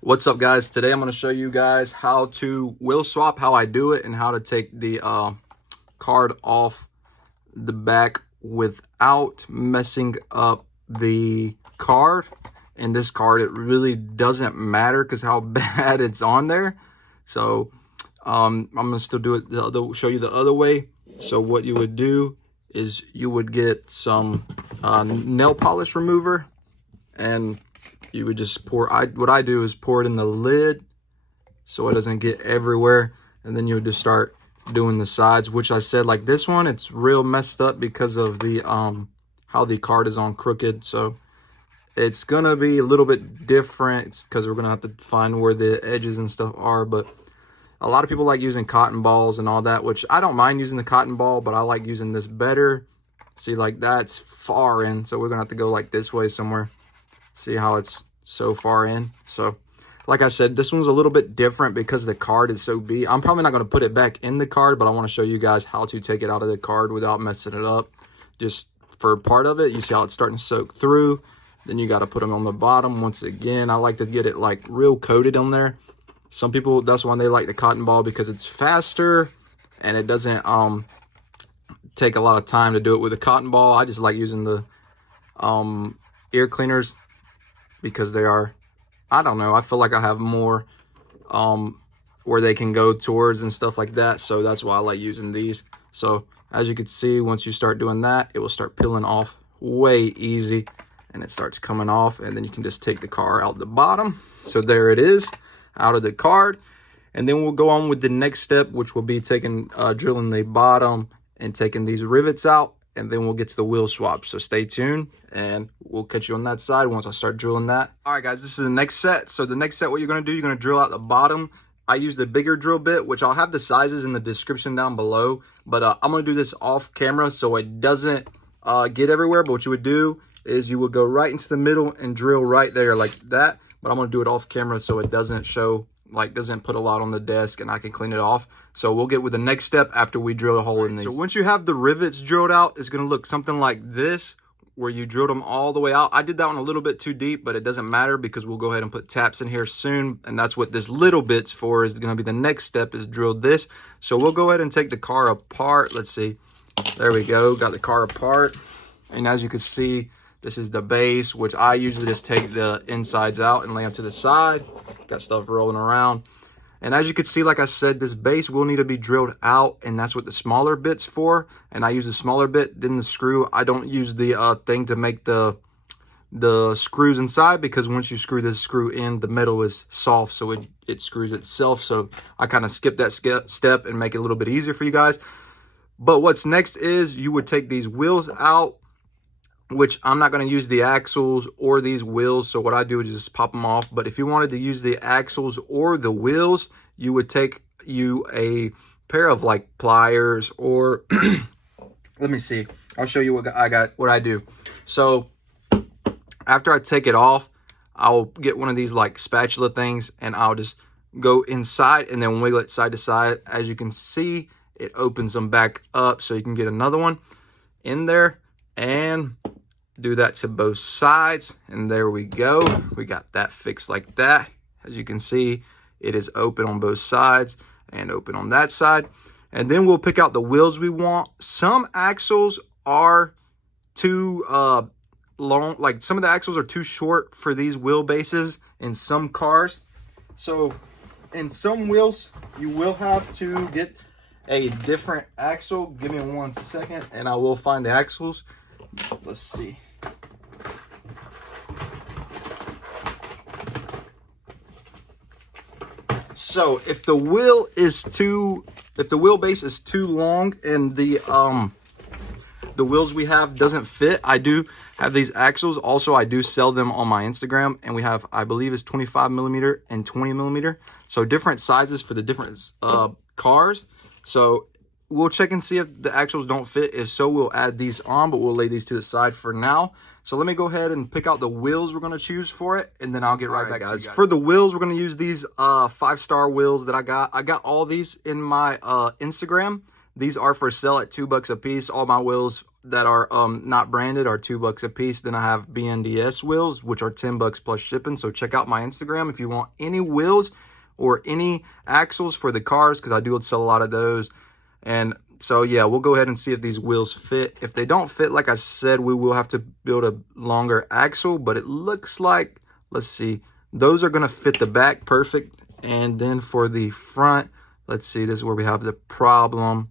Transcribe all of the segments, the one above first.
What's up, guys? Today I'm going to show you guys how to wheel swap, how I do it, and how to take the card off the back without messing up the card. And this card, it really doesn't matter because how bad it's on there. So I'm going to still do it show you the other way. So what you would do is you would get some nail polish remover, and you would just pour, what I do is pour it in the lid so it doesn't get everywhere. And then you would just start doing the sides, which I said, like this one, it's real messed up because of the how the card is on crooked. So it's gonna be a little bit different because we're gonna have to find where the edges and stuff are. But a lot of people like using cotton balls and all that, which I don't mind using the cotton ball, but I like using this better. See, like that's far in, so we're gonna have to go like this way somewhere. See how it's so far in. So like I said, this one's a little bit different because the card is so big. I'm probably not going to put it back in the card, but I want to show you guys how to take it out of the card without messing it up. Just for part of it, you see how it's starting to soak through. Then you got to put them on the bottom. Once again, I like to get it like real coated on there. Some people, that's why they like the cotton ball, because it's faster and it doesn't take a lot of time to do it with a cotton ball. I just like using the ear cleaners because they are, I don't know, I feel like I have more where they can go towards and stuff like that. So that's why I like using these. So as you can see, once you start doing that, it will start peeling off way easy, and it starts coming off, and then you can just take the car out the bottom. So there it is, out of the card. And then we'll go on with the next step, which will be taking drilling the bottom and taking these rivets out, and then we'll get to the wheel swap. So stay tuned, and we'll catch you on that side once I start drilling that. All right, guys, this is the next set. So the next set, what you're going to do, you're going to drill out the bottom. I use the bigger drill bit, which I'll have the sizes in the description down below. But I'm going to do this off camera so it doesn't get everywhere. But what you would do is you would go right into the middle and drill right there like that. But I'm going to do it off camera so it doesn't show, like doesn't put a lot on the desk, and I can clean it off. So we'll get with the next step after we drill a hole in these. So once you have the rivets drilled out, it's going to look something like this, where you drilled them all the way out. I did that one a little bit too deep, but it doesn't matter because we'll go ahead and put taps in here soon. And that's what this little bit's for, is going to be the next step, is drill this. So we'll go ahead and take the car apart. Let's see. There we go. Got the car apart. And as you can see, this is the base, which I usually just take the insides out and lay them to the side. Got stuff rolling around. And as you can see, like I said, this base will need to be drilled out, and that's what the smaller bit's for. And I use the smaller bit than the screw. I don't use the thing to make the screws inside, because once you screw this screw in, the metal is soft, so it screws itself. So I kind of skip that step and make it a little bit easier for you guys. But what's next is you would take these wheels out, which I'm not going to use the axles or these wheels. So what I do is just pop them off. But if you wanted to use the axles or the wheels, you would take you a pair of like pliers, or let me see. I'll show you what I do. So after I take it off, I'll get one of these like spatula things, and I'll just go inside and then wiggle it side to side. As you can see, it opens them back up so you can get another one in there, and do that to both sides. And there we go. We got that fixed like that. As you can see, it is open on both sides and open on that side. And then we'll pick out the wheels we want. Some axles are too long, like some of the axles are too short for these wheelbases in some cars. So in some wheels, you will have to get a different axle. Give me 1 second and I will find the axles. Let's see. So if the wheelbase is too long and the wheels we have doesn't fit, I do have these axles. Also, I do sell them on my Instagram, and we have, I believe it's 25 millimeter and 20 millimeter. So different sizes for the different cars. So we'll check and see if the axles don't fit. If so, we'll add these on, but we'll lay these to the side for now. So let me go ahead and pick out the wheels we're going to choose for it, and then I'll get right back, guys. For the wheels, we're going to use these 5-star wheels that I got. I got all these in my Instagram. These are for sale at $2 a piece. All my wheels that are not branded are $2 a piece. Then I have BNDS wheels, which are $10 plus shipping. So check out my Instagram if you want any wheels or any axles for the cars, because I do sell a lot of those. And so yeah, we'll go ahead and see if these wheels fit. If they don't fit, like I said, we will have to build a longer axle, but it looks like, let's see, those are gonna fit the back perfect. And then for the front, let's see, this is where we have the problem.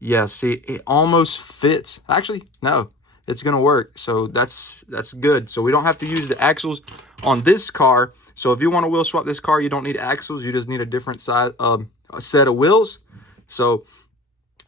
Yeah, see, it almost fits. Actually, no, it's gonna work. So that's good. So we don't have to use the axles on this car. So if you want to wheel swap this car, you don't need axles. You just need a different size, a set of wheels. So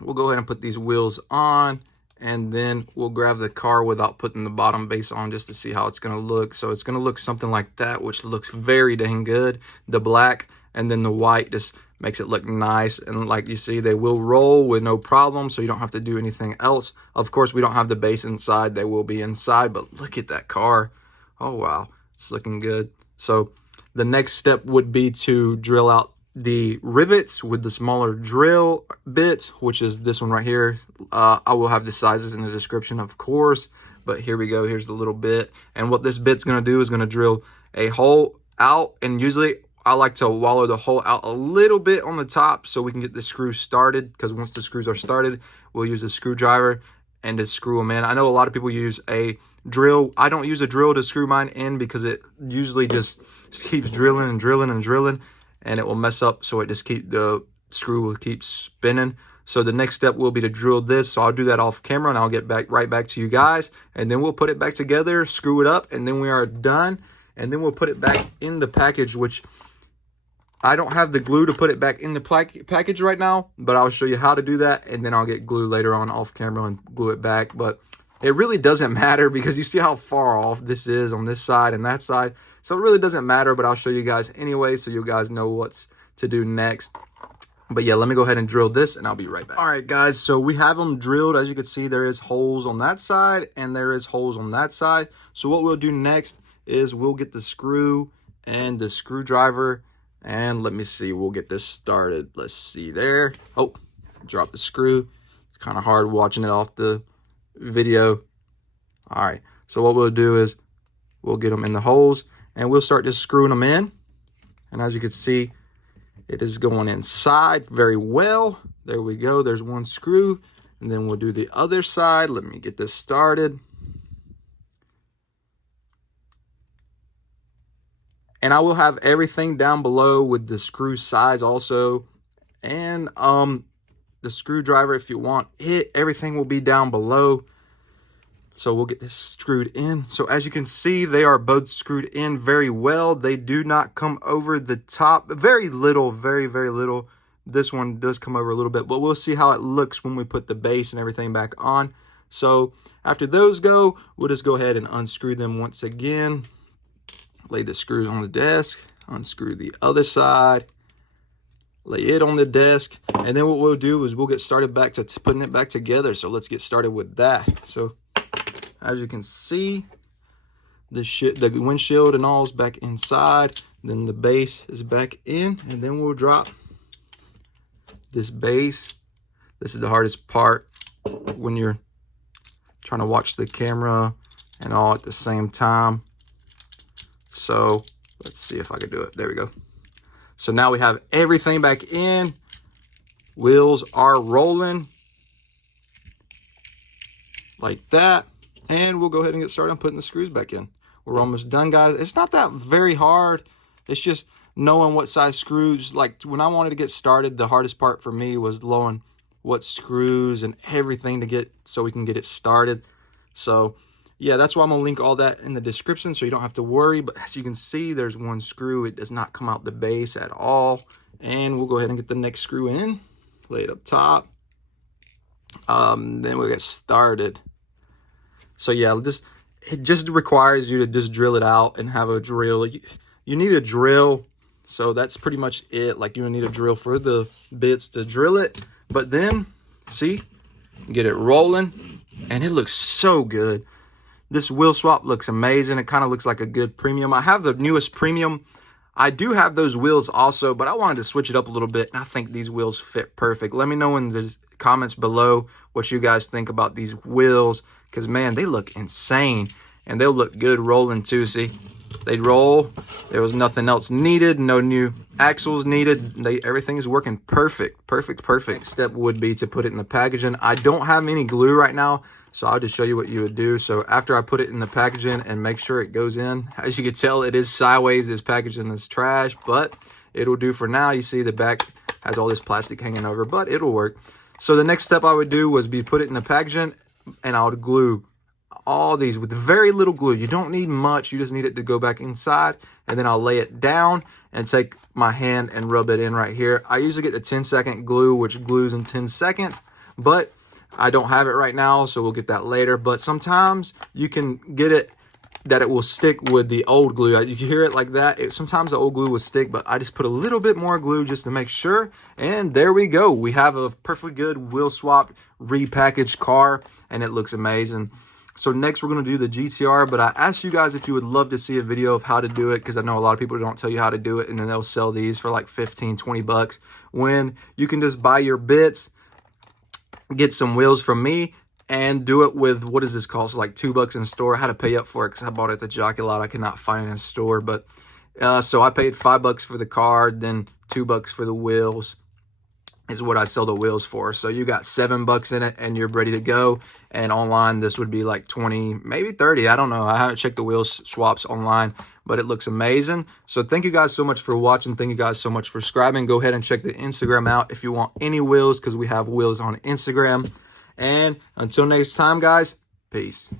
we'll go ahead and put these wheels on, and then we'll grab the car without putting the bottom base on just to see how it's going to look. So it's going to look something like that, which looks very dang good. The black and then the white just makes it look nice. And like you see, they will roll with no problem, so you don't have to do anything else. Of course, we don't have the base inside. They will be inside, but look at that car. Oh, wow. It's looking good. So the next step would be to drill out the rivets with the smaller drill bit, which is this one right here. I will have the sizes in the description, of course, but here we go. Here's the little bit, and what this bit's going to do is going to drill a hole out, and usually I like to wallow the hole out a little bit on the top so we can get the screws started, because once the screws are started, we'll use a screwdriver and to screw them in. I know a lot of people use a drill. I don't use a drill to screw mine in because it usually just keeps drilling and drilling and drilling, and it will mess up. So it just the screw will keep spinning. So the next step will be to drill this. So I'll do that off camera, and I'll get right back to you guys, and then we'll put it back together, screw it up, and then we are done. And then we'll put it back in the package, which I don't have the glue to put it back in the package right now, but I'll show you how to do that, and then I'll get glue later on off camera and glue it back. But it really doesn't matter because you see how far off this is on this side and that side. So it really doesn't matter, but I'll show you guys anyway so you guys know what's to do next. But yeah, let me go ahead and drill this, and I'll be right back. All right, guys, so we have them drilled. As you can see, there is holes on that side and there is holes on that side. So what we'll do next is we'll get the screw and the screwdriver, and let me see, we'll get this started. Let's see there. Oh, drop the screw. It's kind of hard watching it off the video. All right, so what we'll do is we'll get them in the holes, and we'll start just screwing them in. And as you can see, it is going inside very well. There we go. There's one screw, and then we'll do the other side. Let me get this started. And I will have everything down below with the screw size also, and the screwdriver if you want it. Everything will be down below. So we'll get this screwed in. So as you can see, they are both screwed in very well. They do not come over the top. Very little, very, very little. This one does come over a little bit, but we'll see how it looks when we put the base and everything back on. So after those go, we'll just go ahead and unscrew them once again. Lay the screws on the desk, unscrew the other side, lay it on the desk, and then what we'll do is we'll get started back to putting it back together. So let's get started with that. So as you can see, the windshield and all is back inside, then the base is back in, and then we'll drop this base. This is the hardest part when you're trying to watch the camera and all at the same time. So let's see if I can do it. There we go. So now we have everything back in. Wheels are rolling like that. And we'll go ahead and get started on putting the screws back in. We're almost done, guys. It's not that very hard. It's just knowing what size screws. Like when I wanted to get started, the hardest part for me was knowing what screws and everything to get so we can get it started. So yeah, that's why I'm gonna link all that in the description so you don't have to worry. But as you can see, there's one screw. It does not come out the base at all. And we'll go ahead and get the next screw in, lay it up top. Then we'll get started. So yeah, it just requires you to just drill it out and have a drill. You need a drill, so that's pretty much it. Like you need a drill for the bits to drill it. But then, see, get it rolling, and it looks so good. This wheel swap looks amazing. It kind of looks like a good premium. I have the newest premium. I do have those wheels also, but I wanted to switch it up a little bit, and I think these wheels fit perfect. Let me know in the comments below what you guys think about these wheels, because man, they look insane, and they'll look good rolling too. See, they roll. There was nothing else needed, no new axles needed. Everything is working perfect. Step would be to put it in the packaging. I don't have any glue right now, so I'll just show you what you would do. So after I put it in the packaging and make sure it goes in, as you can tell, it is sideways. This packaging is trash, but it'll do for now. You see the back has all this plastic hanging over, but it'll work. So the next step I would do was put it in the packaging, and I would glue all these with very little glue. You don't need much. You just need it to go back inside, and then I'll lay it down and take my hand and rub it in right here. I usually get the 10-second glue, which glues in 10 seconds, but I don't have it right now, so we'll get that later. But sometimes you can get it that it will stick with the old glue. You can hear it like that. Sometimes the old glue will stick, but I just put a little bit more glue just to make sure. And there we go. We have a perfectly good wheel swap repackaged car, and it looks amazing. So next we're going to do the GTR, but I asked you guys if you would love to see a video of how to do it, because I know a lot of people don't tell you how to do it, and then they'll sell these for like 15, 20 bucks, when you can just buy your bits, get some wheels from me, and do it with, what is this called? So like $2 in store. I had to pay up for it because I bought it at the Jockey Lot. I could not find it in a store, but so I paid $5 for the card, then $2 for the wheels is what I sell the wheels for. So you got $7 in it, and you're ready to go. And online, this would be like 20, maybe 30. I don't know. I haven't checked the wheel swaps online, but it looks amazing. So thank you guys so much for watching. Thank you guys so much for subscribing. Go ahead and check the Instagram out if you want any wheels, because we have wheels on Instagram. And until next time, guys, peace.